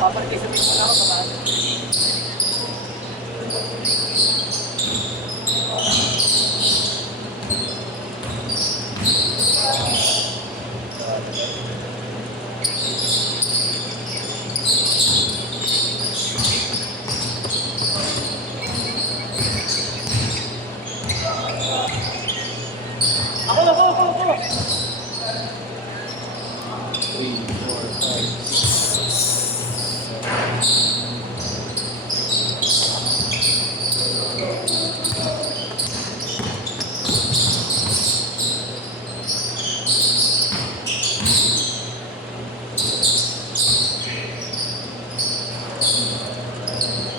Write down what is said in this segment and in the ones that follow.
Paparticipate mo na ako sa mga. Ako. 3, 4, 5, 6.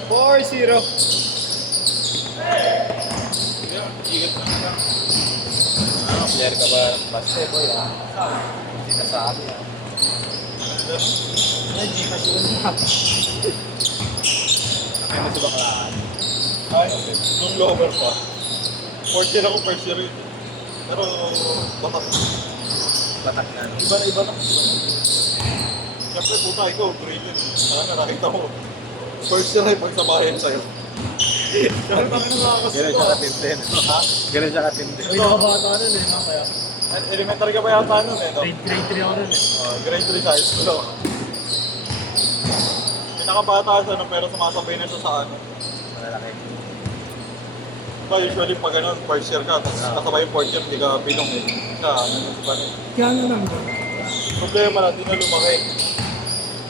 4-0. Player ka ba ng basketball ah? Hindi na sabi ah. Hindi pa siya na. Ay, mas baklaan. Ay, nung lower pa. Fourth year ako, first year yun. Pero, batak. Batak na. Iba na iba na. Siyempre, puta, ikaw, grade yun. Saka nakita mo. First year ay pagsabayan sa'yo. Siyempre, kami nang nakakas. Ganun siya katindi. Ha? Ganun siya katindi. May nakabata nun eh, no? Kaya Elementary ka pa yata nun eh, no? grade 3 ako nun eh. Grade 3 sa high school ako. Pinakabata siya, no, pero sumasabay na siya sa ano. Malalaki. Diba, usually pag ano, first year ka, tapos kasabay yung fourth year, hindi ka bilong eh. Siya, ano ba na Kaya ano lang ba? problema na, di na lumaki.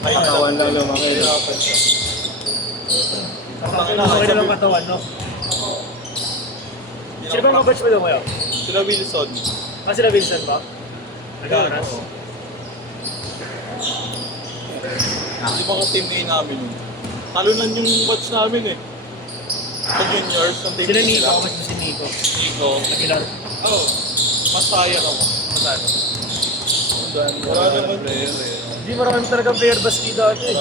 Ay, Katawan lang lumaki. Hirapan siya. Okay na lang katawan, no? Sino ba mga batch mo doon kayo? Sila Wilson. Ah, sila Vincent ba? Nag-aaras? Di ba ka team A namin yun? Talunan yung batch namin eh. Sa juniors, ng team Sila A Nico, sila. mas mo si Nico. Nico. Nag-ilar. Oo. Mas sayang ako. Masano? Wala naman. Hindi marami talagang player baski dati eh.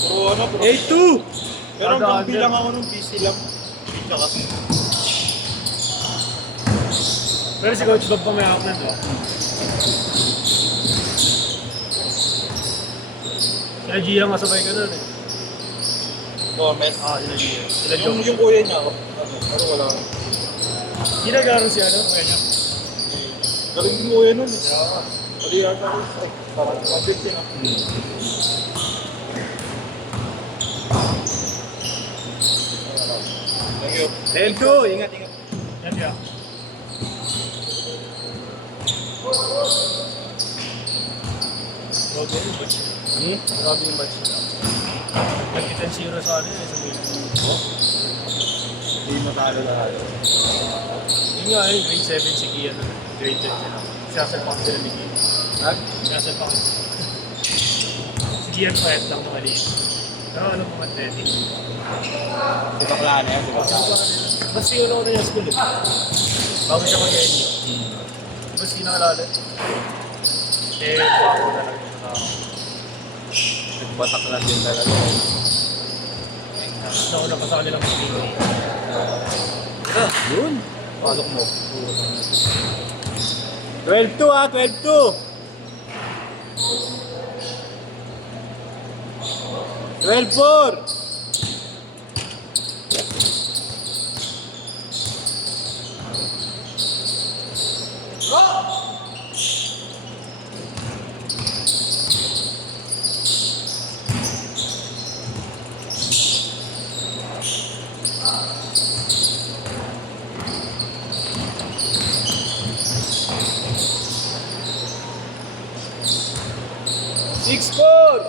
Puro ano, puro. 8-2! Pero hanggang Kada- bilang ako nung PC lang. Tsaka Pero si Coach Bob pa may hawak na to. Sila Gia masabay ka nun eh. Gomez. Ah, sila Gia. Sila Yung, Jones. yung kuya niya ako. Ano, pero wala. Ginagaro si ano, kaya niya. Galing yung kuya nun eh. Mali yata ako. Ay, parang 150 na. Thank you. L2, ingat. Yan siya. Grabe yung batch. Grabe yung batch nila. Nag-10-0 sa ano eh, sa Milan. Hindi matalo lahat. Yun nga eh, grade 7 si Kian. Grade 10 sila. Sinasalpak sila ni Kian. Ha? Sinasalpak. Si Kian pahit lang mga maliit. Pero ano mga athletic. Di baklaan na yan, di baklaan. Basta yun ako na yung school eh. Bago siya mag-NU. Basta yun nakalala. Eh, ako talaga yung tao. Nagbatak lang din talaga. Nauna pa sa kanilang PBA. Yun. Pasok mo. 12-2 ah, 12-2. 12-4. Six, four.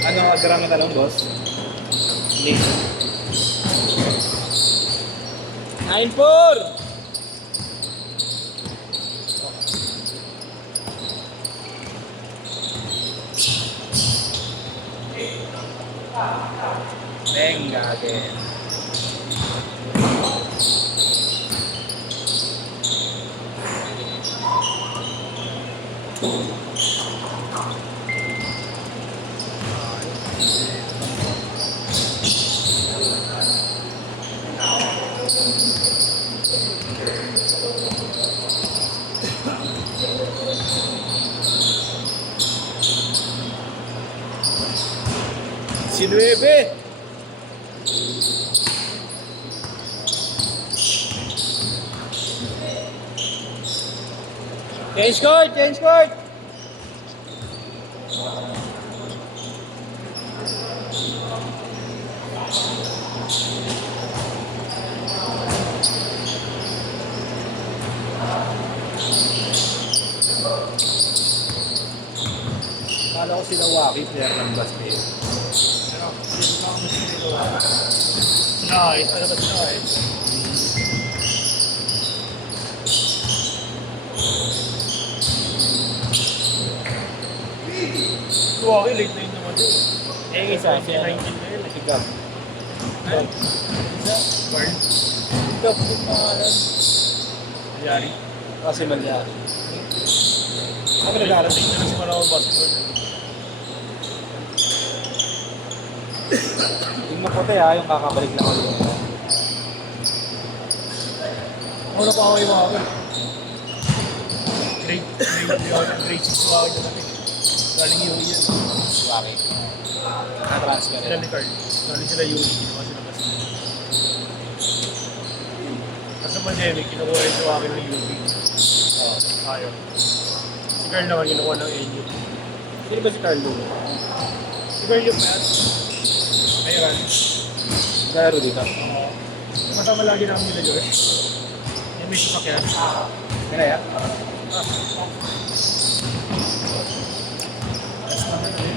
Ano agrama ka lang, boss? Hindi. 9-4! again. Si 9. Change court! Change court! Kala ko sila Waki, player ng basket. Nice, talaga nice. Tuwaki, late na yun naman yun. Eh, isa, siya. 19 na yun. Si Gab. Ay, Isa? Guard. Gab, yung pangalan. Yari. Kasi malyari. Kami nag-aarating na lang si Malawang basketball. Yung maputi yung kakabalik lang ulit. Ako na pa ako yung mga ako. Grade 6 pa ako dyan natin. Galing yung yan. Si Waki. Na-transfer. Sila ni Carl. Galing sila yung ginawa sila basketball. Kasi sa pandemic, kinukuha yung sa akin ng UV. Ayaw. Si Carl naman kinukuha ng NU. Sino ba si Carlo? Si Carl yung mat. Ayun. Garo dito. Kasama lagi namin nila George. Yung may sasakyan. Kaya yan? Last naman na rin.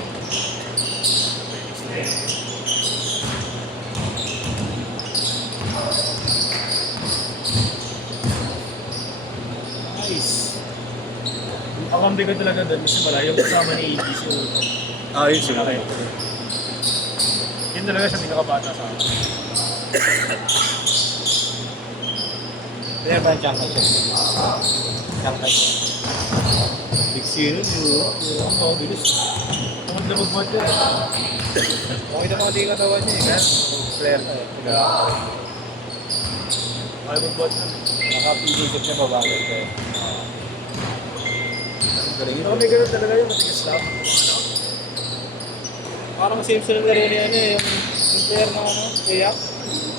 Nice. Ang kambi ko talaga doon kasi malayong kasama ni Iggy si Uno. Yun siya. Okay. Yun talaga siya pinakabata sa akin. Player ba yung championship? Championship. Big series yun. Ang mga bilis. Tamad na mag-mat yun. Okay na mga yung katawan niya Kaya player ka Kaya ayaw mag-mat yun. Nakapilisip niya babagal kaya. Ang galing Pero yun. may ganun talaga yung matigas lang. Parang same sila laro niya yung player na kaya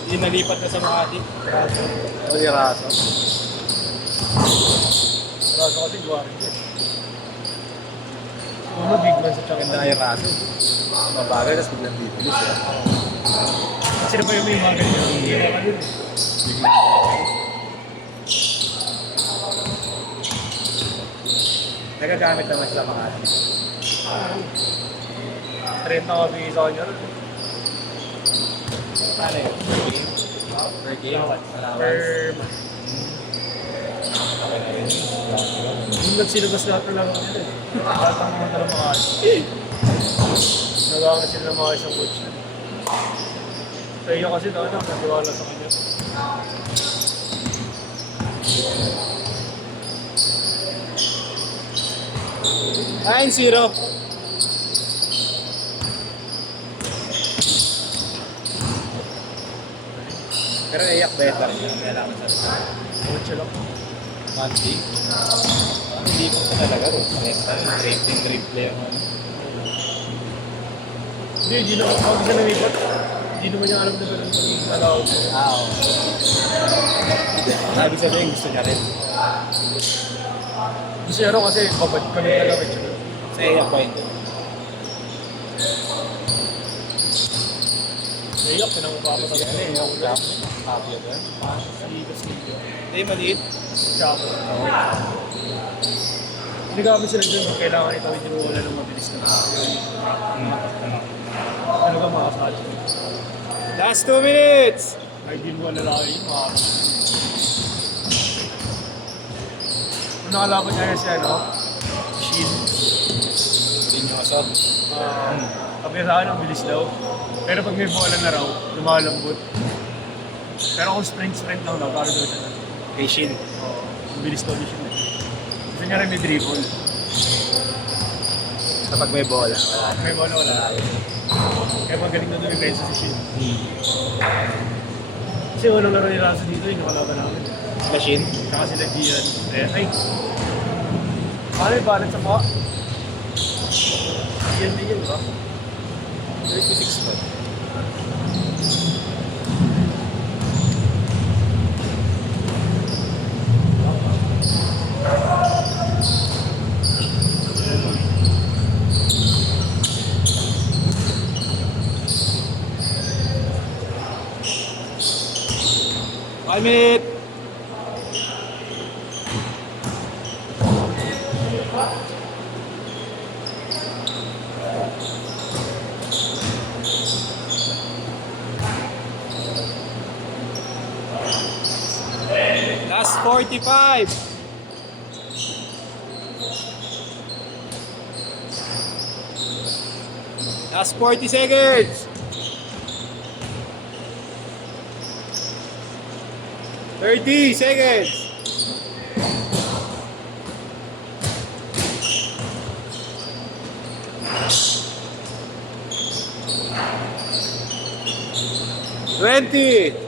hindi nalipat na sa Makati. O di Raso. Raso kasi gawa rin yun. Uno big man sa Ganda tsaka. yung Raso. Mabagal, tapos biglang bibilis eh. Sino pa yung may mga ganyan? Hindi naman yun. Nagagamit naman sila Makati. 30 kami sa kanya rin. Paano yun? Per game? Allowance? Per month. Okay na yun. Yung nagsilabas lahat na lang ako nila. Lahat ang mga talang mga nagawa sila ng mga isang coach na. Sa iyo kasi daw nagtiwala sa kanya. Nine, 0. Pero iyak better siya. Kailangan sa Coach lang. monthly. Hindi ko sa talaga rin. Rating player mo. Hindi naman ako siya namipat. Hindi naman niya alam na gano'n yung allowed. Oo. Sabi sabihin, gusto niya rin. Gusto niya rin kasi babad kami talaga. Sa iyak point. Naiyak, pinangupapa Kasi talaga. yung jump. Happy yun. Si Castillo. Hindi, maliit. Chapo. Hindi kami sila dyan. Kailangan ito yung wala ng mabilis na talaga mga catch. Last 2 minutes! Ideal mo lalaki yung mga Kung nakalaban niya siya, no? Shield. Hindi nyo asot. Kapirahan ang bilis daw. Pero pag may bola na raw, lumalambot. Pero kung sprint lang daw, para daw siya na. Fishing. Oo, ang bilis daw siya na. Gusto niya rin may dribble. Kapag may bola, wala. Pag may bola, wala. Kaya magaling na doon yung si Shin. Kasi walang laro ni Raso dito, yung nakalaban namin. Machine. Tsaka sila Gian. Ay! Paano yung balance sa mukha? Gian din yun, di ba? 36 ba? Five minutes. Last 45. Last 40 seconds. 30 seconds. Twenty.